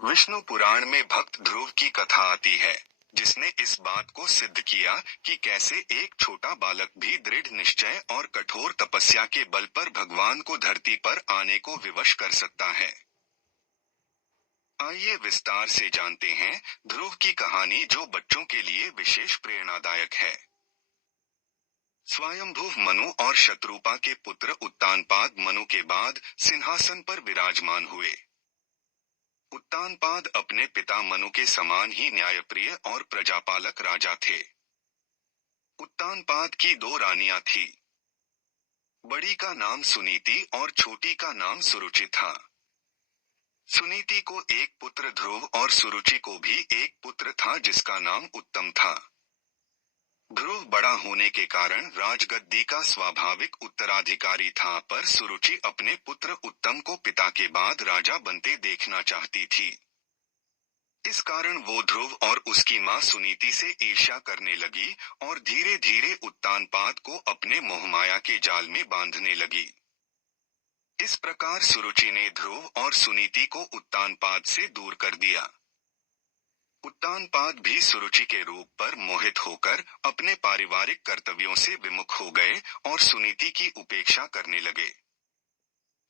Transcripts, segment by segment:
विष्णु पुराण में भक्त ध्रुव की कथा आती है, जिसने इस बात को सिद्ध किया कि कैसे एक छोटा बालक भी दृढ़ निश्चय और कठोर तपस्या के बल पर भगवान को धरती पर आने को विवश कर सकता है। आइए विस्तार से जानते हैं ध्रुव की कहानी, जो बच्चों के लिए विशेष प्रेरणादायक है। स्वयंभुव मनु और शत्रुपा के पुत्र उत्तानपाद मनु के बाद सिंहासन पर विराजमान हुए। उत्तानपाद अपने पिता मनु के समान ही न्यायप्रिय और प्रजापालक राजा थे। उत्तानपाद की दो रानियां थी। बड़ी का नाम सुनीति और छोटी का नाम सुरुचि था। सुनीति को एक पुत्र ध्रुव और सुरुचि को भी एक पुत्र था जिसका नाम उत्तम था। ध्रुव बड़ा होने के कारण राजगद्दी का स्वाभाविक उत्तराधिकारी था, पर सुरुचि अपने पुत्र उत्तम को पिता के बाद राजा बनते देखना चाहती थी। इस कारण वो ध्रुव और उसकी मां सुनीति से ईर्ष्या करने लगी और धीरे धीरे उत्तानपाद को अपने मोहमाया के जाल में बांधने लगी। इस प्रकार सुरुचि ने ध्रुव और सुनीति को उत्तानपाद से दूर कर दिया। उत्तानपाद भी सुरुचि के रूप पर मोहित होकर अपने पारिवारिक कर्तव्यों से विमुख हो गए और सुनीति की उपेक्षा करने लगे।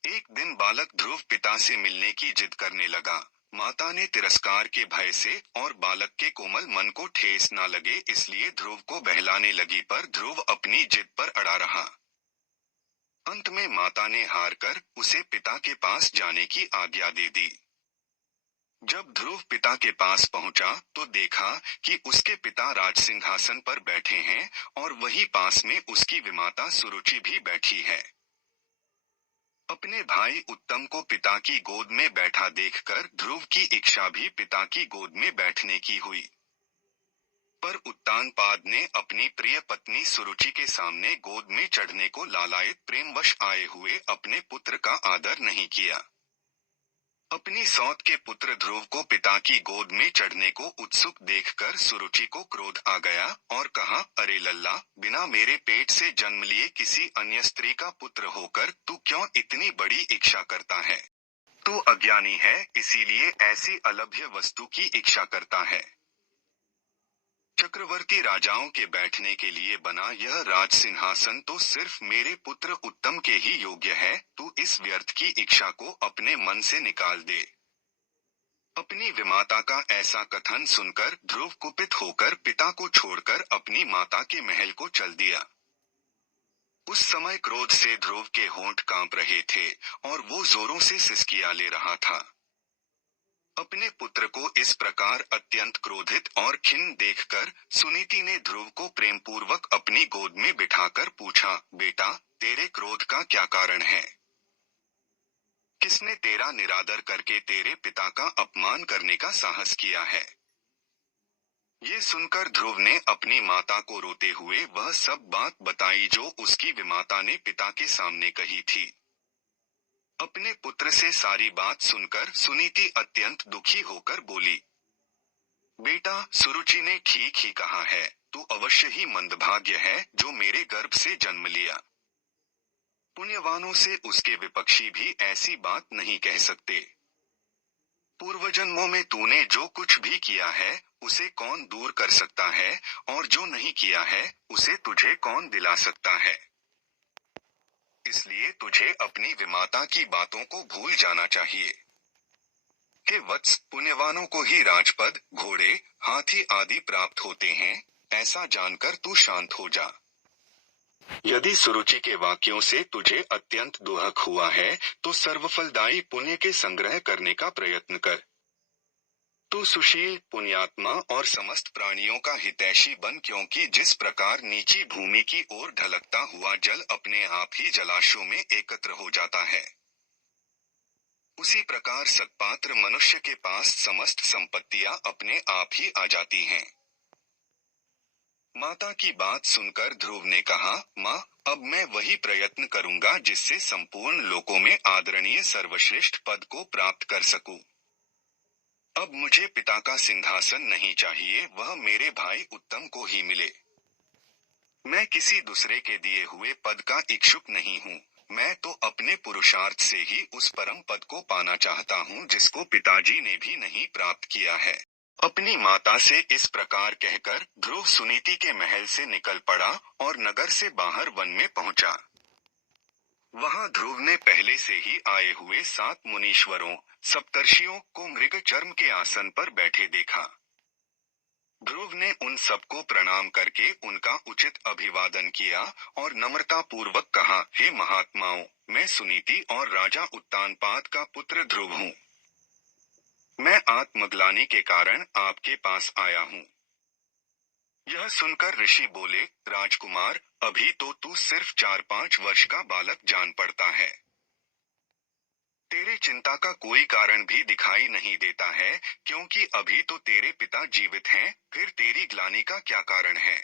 एक दिन बालक ध्रुव पिता से मिलने की जिद करने लगा। माता ने तिरस्कार के भय से और बालक के कोमल मन को ठेस न लगे इसलिए ध्रुव को बहलाने लगी, पर ध्रुव अपनी जिद पर अड़ा रहा। अंत में माता ने हार कर उसे पिता के पास जाने की आज्ञा दे दी। जब ध्रुव पिता के पास पहुंचा तो देखा कि उसके पिता राजसिंहासन पर बैठे हैं और वहीं पास में उसकी विमाता सुरुचि भी बैठी है। अपने भाई उत्तम को पिता की गोद में बैठा देखकर ध्रुव की इच्छा भी पिता की गोद में बैठने की हुई। पर उत्तानपाद ने अपनी प्रिय पत्नी सुरुचि के सामने गोद में चढ़ने को लालायित प्रेमवश आए हुए अपने पुत्र का आदर नहीं किया। अपनी सौत के पुत्र ध्रुव को पिता की गोद में चढ़ने को उत्सुक देखकर सुरुचि को क्रोध आ गया और कहा, अरे लल्ला, बिना मेरे पेट से जन्म लिए किसी अन्य स्त्री का पुत्र होकर तू क्यों इतनी बड़ी इच्छा करता है? तू अज्ञानी है, इसीलिए ऐसी अलभ्य वस्तु की इच्छा करता है। चक्रवर्ती राजाओं के बैठने के लिए बना यह राज सिंहासन तो सिर्फ मेरे पुत्र उत्तम के ही योग्य है। तू इस व्यर्थ की इच्छा को अपने मन से निकाल दे। अपनी विमाता का ऐसा कथन सुनकर ध्रुव कुपित होकर पिता को छोड़कर अपनी माता के महल को चल दिया। उस समय क्रोध से ध्रुव के होंठ कांप रहे थे और वो जोरों से सिसकियां ले रहा था। अपने पुत्र को इस प्रकार अत्यंत क्रोधित और खिन्न देखकर सुनीति ने ध्रुव को प्रेमपूर्वक अपनी गोद में बिठाकर पूछा, बेटा, तेरे क्रोध का क्या कारण है? किसने तेरा निरादर करके तेरे पिता का अपमान करने का साहस किया है? ये सुनकर ध्रुव ने अपनी माता को रोते हुए वह सब बात बताई जो उसकी विमाता ने पिता के सामने कही थी। अपने पुत्र से सारी बात सुनकर सुनीति अत्यंत दुखी होकर बोली, बेटा, सुरुचि ने ठीक ही कहा है, तू अवश्य ही मंदभाग्य है जो मेरे गर्भ से जन्म लिया। पुण्यवानों से उसके विपक्षी भी ऐसी बात नहीं कह सकते। पूर्व जन्मों में तूने जो कुछ भी किया है उसे कौन दूर कर सकता है, और जो नहीं किया है उसे तुझे कौन दिला सकता है? इसलिए तुझे अपनी विमाता की बातों को भूल जाना चाहिए। हे वत्स, पुण्यवानों को ही राजपद, घोड़े, हाथी आदि प्राप्त होते हैं, ऐसा जानकर तू शांत हो जा। यदि सुरुचि के वाक्यों से तुझे अत्यंत दुहक हुआ है तो सर्वफलदायी पुण्य के संग्रह करने का प्रयत्न कर। तू सुशील, पुण्यात्मा और समस्त प्राणियों का हितैषी बन, क्योंकि जिस प्रकार नीची भूमि की ओर ढलकता हुआ जल अपने आप ही जलाशयों में एकत्र हो जाता है, उसी प्रकार सत्पात्र मनुष्य के पास समस्त संपत्तियां अपने आप ही आ जाती हैं। माता की बात सुनकर ध्रुव ने कहा, माँ, अब मैं वही प्रयत्न करूंगा जिससे संपूर्ण लोकों में आदरणीय सर्वश्रेष्ठ पद को प्राप्त कर सकूं। अब मुझे पिता का सिंहासन नहीं चाहिए, वह मेरे भाई उत्तम को ही मिले। मैं किसी दूसरे के दिए हुए पद का इच्छुक नहीं हूँ। मैं तो अपने पुरुषार्थ से ही उस परम पद को पाना चाहता हूँ जिसको पिताजी ने भी नहीं प्राप्त किया है। अपनी माता से इस प्रकार कहकर ध्रुव सुनीति के महल से निकल पड़ा और नगर से बाहर वन में पहुंचा। वहां ध्रुव ने पहले से ही आए हुए 7 मुनीश्वरों, सप्तर्षियों को मृग चर्म के आसन पर बैठे देखा। ध्रुव ने उन सबको प्रणाम करके उनका उचित अभिवादन किया और नम्रता पूर्वक कहा, हे महात्माओं, मैं सुनीति और राजा उत्तानपाद का पुत्र ध्रुव हूँ। मैं आत्मग्लानि के कारण आपके पास आया हूँ। यह सुनकर ऋषि बोले, राजकुमार, अभी तो तू सिर्फ 4-5 वर्ष का बालक जान पड़ता है। तेरे चिंता का कोई कारण भी दिखाई नहीं देता है, क्योंकि अभी तो तेरे पिता जीवित हैं, फिर तेरी ग्लानि का क्या कारण है?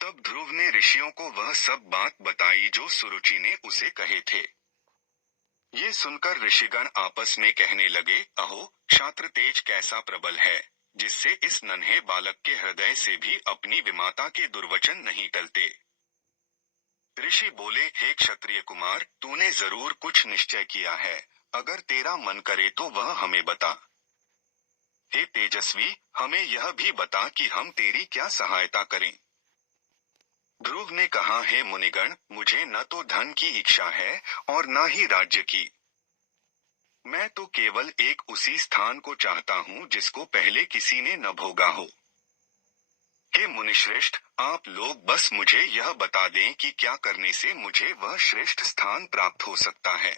तब ध्रुव ने ऋषियों को वह सब बात बताई जो सुरुचि ने उसे कहे थे। ये सुनकर ऋषिगण आपस में कहने लगे, अहो, क्षात्र तेज कैसा प्रबल है, जिससे इस नन्हे बालक के हृदय से भी अपनी विमाता के दुर्वचन नहीं टलते। ऋषि बोले, हे क्षत्रिय कुमार, तूने जरूर कुछ निश्चय किया है। अगर तेरा मन करे तो वह हमें बता। हे तेजस्वी, हमें यह भी बता कि हम तेरी क्या सहायता करें। ध्रुव ने कहा, हे मुनिगण, मुझे न तो धन की इच्छा है और न ही राज्य की। मैं तो केवल एक उसी स्थान को चाहता हूँ जिसको पहले किसी ने न भोगा हो। हे मुनिश्रेष्ठ, आप लोग बस मुझे यह बता दें कि क्या करने से मुझे वह श्रेष्ठ स्थान प्राप्त हो सकता है।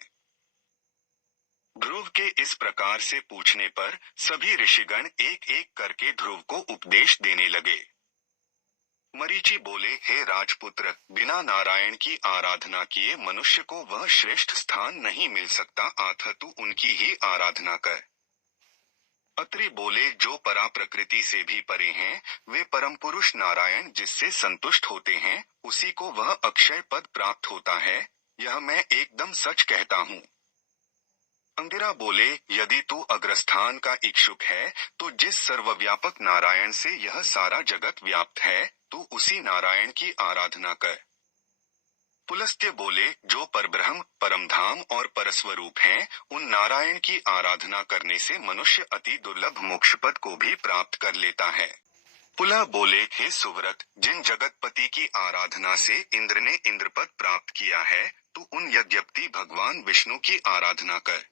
ध्रुव के इस प्रकार से पूछने पर सभी ऋषिगण एक एक करके ध्रुव को उपदेश देने लगे। मरीचि बोले, हे राजपुत्र, बिना नारायण की आराधना किए मनुष्य को वह श्रेष्ठ स्थान नहीं मिल सकता, अतः तू उनकी ही आराधना कर। अत्रि बोले, जो परा प्रकृति से भी परे हैं, वे परम पुरुष नारायण जिससे संतुष्ट होते हैं, उसी को वह अक्षय पद प्राप्त होता है, यह मैं एकदम सच कहता हूँ। अंगिरा बोले, यदि तू अग्रस्थान का इच्छुक है, तो जिस सर्वव्यापक नारायण से यह सारा जगत व्याप्त है, तू उसी नारायण की आराधना कर। पुलस्त्य बोले, जो परब्रह्म, परमधाम और परस्वरूप हैं, उन नारायण की आराधना करने से मनुष्य अति दुर्लभ मोक्षपद को भी प्राप्त कर लेता है। पुलह बोले, हे सुव्रत, जिन जगतपति की आराधना से इंद्र ने इंद्रपद प्राप्त किया है, तू उन यज्ञपति भगवान विष्णु की आराधना कर।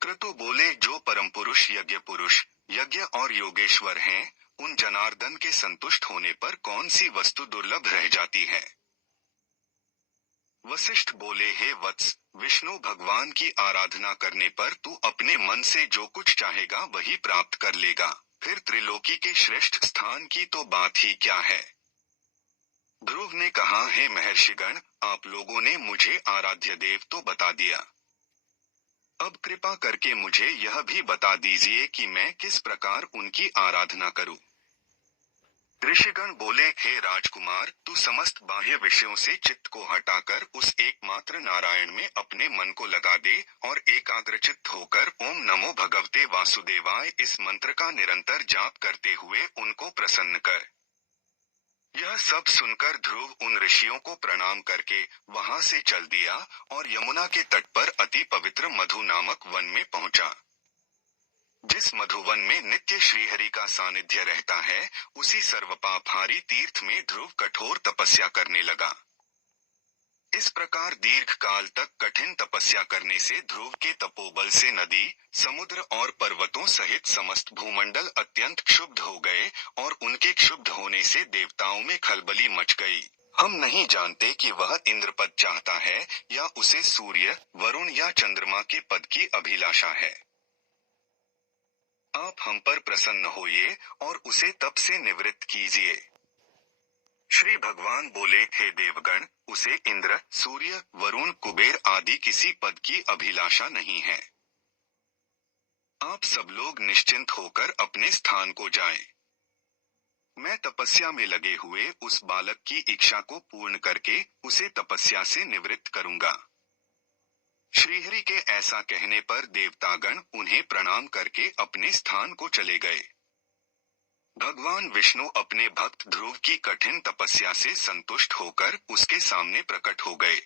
क्रतु बोले, जो परम पुरुष यज्ञ पुरुष, यज्ञ और योगेश्वर हैं, उन जनार्दन के संतुष्ट होने पर कौन सी वस्तु दुर्लभ रह जाती है। वशिष्ठ बोले, हे वत्स, विष्णु भगवान की आराधना करने पर तू अपने मन से जो कुछ चाहेगा वही प्राप्त कर लेगा, फिर त्रिलोकी के श्रेष्ठ स्थान की तो बात ही क्या है। ध्रुव ने कहा, हे महर्षिगण, आप लोगों ने मुझे आराध्य देव तो बता दिया। अब कृपा करके मुझे यह भी बता दीजिए कि मैं किस प्रकार उनकी आराधना करूं। ऋषिगण बोले, हे राजकुमार, तू समस्त बाह्य विषयों से चित्त को हटाकर उस एकमात्र नारायण में अपने मन को लगा दे और एकाग्रचित्त होकर ओम नमो भगवते वासुदेवाय इस मंत्र का निरंतर जाप करते हुए उनको प्रसन्न कर। यह सब सुनकर ध्रुव उन ऋषियों को प्रणाम करके वहां से चल दिया और यमुना के तट पर अति पवित्र मधु नामक वन में पहुंचा। जिस मधुवन में नित्य श्रीहरि का सानिध्य रहता है, उसी सर्वपापहारी तीर्थ में ध्रुव कठोर तपस्या करने लगा। इस प्रकार दीर्घ काल तक कठिन तपस्या करने से ध्रुव के तपोबल से नदी, समुद्र और पर्वतों सहित समस्त भूमंडल अत्यंत क्षुब्ध हो गए और उनके क्षुब्ध होने से देवताओं में खलबली मच गई। हम नहीं जानते कि वह इंद्रपद चाहता है या उसे सूर्य, वरुण या चंद्रमा के पद की अभिलाषा है। आप हम पर प्रसन्न होइए और उसे तप से निवृत्त कीजिए। श्री भगवान बोले, हे देवगण, उसे इंद्र, सूर्य, वरुण, कुबेर आदि किसी पद की अभिलाषा नहीं है। आप सब लोग निश्चिंत होकर अपने स्थान को जाएं। मैं तपस्या में लगे हुए उस बालक की इच्छा को पूर्ण करके उसे तपस्या से निवृत्त करूंगा। श्रीहरि के ऐसा कहने पर देवतागण उन्हें प्रणाम करके अपने स्थान को चले गए। भगवान विष्णु अपने भक्त ध्रुव की कठिन तपस्या से संतुष्ट होकर उसके सामने प्रकट हो गए।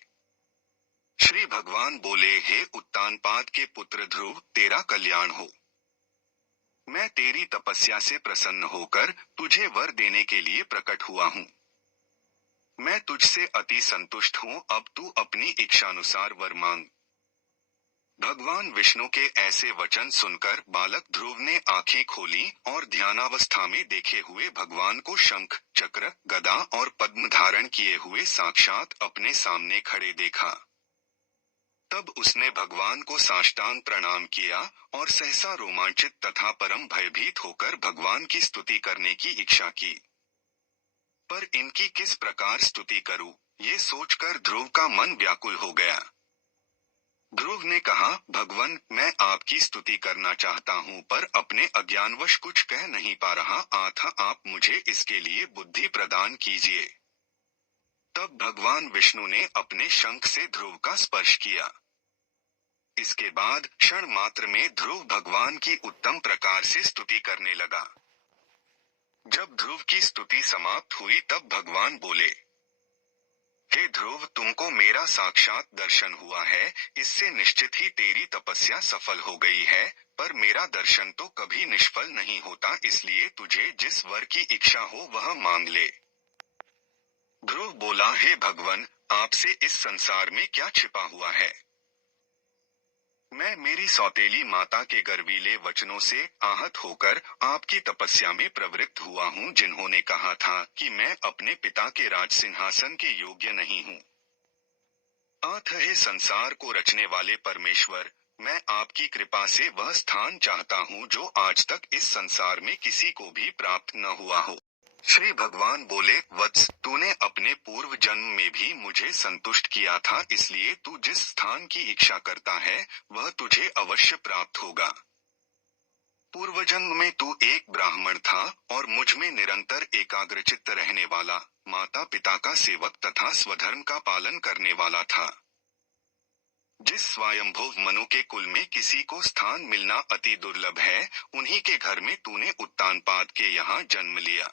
श्री भगवान बोले, हे उत्तानपाद के पुत्र ध्रुव, तेरा कल्याण हो। मैं तेरी तपस्या से प्रसन्न होकर तुझे वर देने के लिए प्रकट हुआ हूँ। मैं तुझसे अति संतुष्ट हूँ, अब तू अपनी इच्छानुसार वर मांग। भगवान विष्णु के ऐसे वचन सुनकर बालक ध्रुव ने आंखें खोली और ध्यानावस्था में देखे हुए भगवान को शंख, चक्र, गदा और पद्म धारण किए हुए साक्षात अपने सामने खड़े देखा। तब उसने भगवान को साष्टांग प्रणाम किया और सहसा रोमांचित तथा परम भयभीत होकर भगवान की स्तुति करने की इच्छा की। पर इनकी किस प्रकार स्तुति करूं, ये सोचकर ध्रुव का मन व्याकुल हो गया। ध्रुव ने कहा, भगवान, मैं आपकी स्तुति करना चाहता हूँ पर अपने अज्ञानवश कुछ कह नहीं पा रहा, अतः आप मुझे इसके लिए बुद्धि प्रदान कीजिए। तब भगवान विष्णु ने अपने शंख से ध्रुव का स्पर्श किया। इसके बाद क्षण मात्र में ध्रुव भगवान की उत्तम प्रकार से स्तुति करने लगा। जब ध्रुव की स्तुति समाप्त हुई तब भगवान बोले, हे ध्रुव, तुमको मेरा साक्षात दर्शन हुआ है, इससे निश्चित ही तेरी तपस्या सफल हो गई है, पर मेरा दर्शन तो कभी निष्फल नहीं होता, इसलिए तुझे जिस वर की इच्छा हो वह मांग ले। ध्रुव बोला, हे भगवान, आपसे इस संसार में क्या छिपा हुआ है? मैं मेरी सौतेली माता के गर्वीले वचनों से आहत होकर आपकी तपस्या में प्रवृत्त हुआ हूँ, जिन्होंने कहा था कि मैं अपने पिता के राज सिंहासन के योग्य नहीं हूँ। अतः संसार को रचने वाले परमेश्वर, मैं आपकी कृपा से वह स्थान चाहता हूँ जो आज तक इस संसार में किसी को भी प्राप्त न हुआ हो। श्री भगवान बोले, वत्स, तूने अपने पूर्व जन्म में भी मुझे संतुष्ट किया था, इसलिए तू जिस स्थान की इच्छा करता है वह तुझे अवश्य प्राप्त होगा। पूर्व जन्म में तू एक ब्राह्मण था और मुझ में निरंतर एकाग्रचित्त रहने वाला, माता पिता का सेवक तथा स्वधर्म का पालन करने वाला था। जिस स्वयंभुव मनु के कुल में किसी को स्थान मिलना अति दुर्लभ है, उन्हीं के घर में तूने उत्तानपाद के यहाँ जन्म लिया।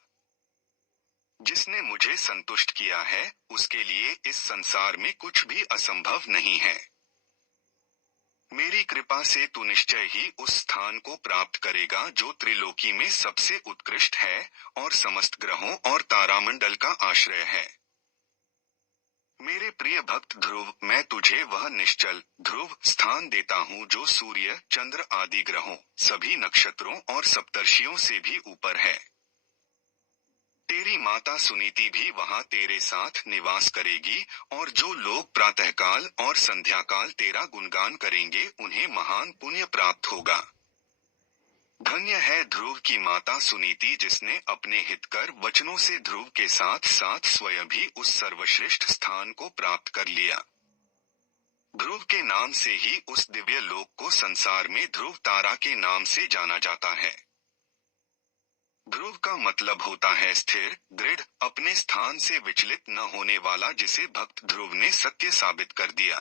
जिसने मुझे संतुष्ट किया है, उसके लिए इस संसार में कुछ भी असंभव नहीं है। मेरी कृपा से तू निश्चय ही उस स्थान को प्राप्त करेगा जो त्रिलोकी में सबसे उत्कृष्ट है और समस्त ग्रहों और तारामंडल का आश्रय है। मेरे प्रिय भक्त ध्रुव, मैं तुझे वह निश्चल ध्रुव स्थान देता हूँ जो सूर्य, चंद्र आदि ग्रहों, सभी नक्षत्रों और सप्तर्षियों से भी ऊपर है। तेरी माता सुनीति भी वहाँ तेरे साथ निवास करेगी और जो लोग प्रातःकाल और संध्याकाल तेरा गुणगान करेंगे उन्हें महान पुण्य प्राप्त होगा। धन्य है ध्रुव की माता सुनीति, जिसने अपने हितकर वचनों से ध्रुव के साथ साथ स्वयं भी उस सर्वश्रेष्ठ स्थान को प्राप्त कर लिया। ध्रुव के नाम से ही उस दिव्य लोक को संसार में ध्रुव तारा के नाम से जाना जाता है। ध्रुव का मतलब होता है स्थिर, दृढ़, अपने स्थान से विचलित न होने वाला, जिसे भक्त ध्रुव ने सत्य साबित कर दिया।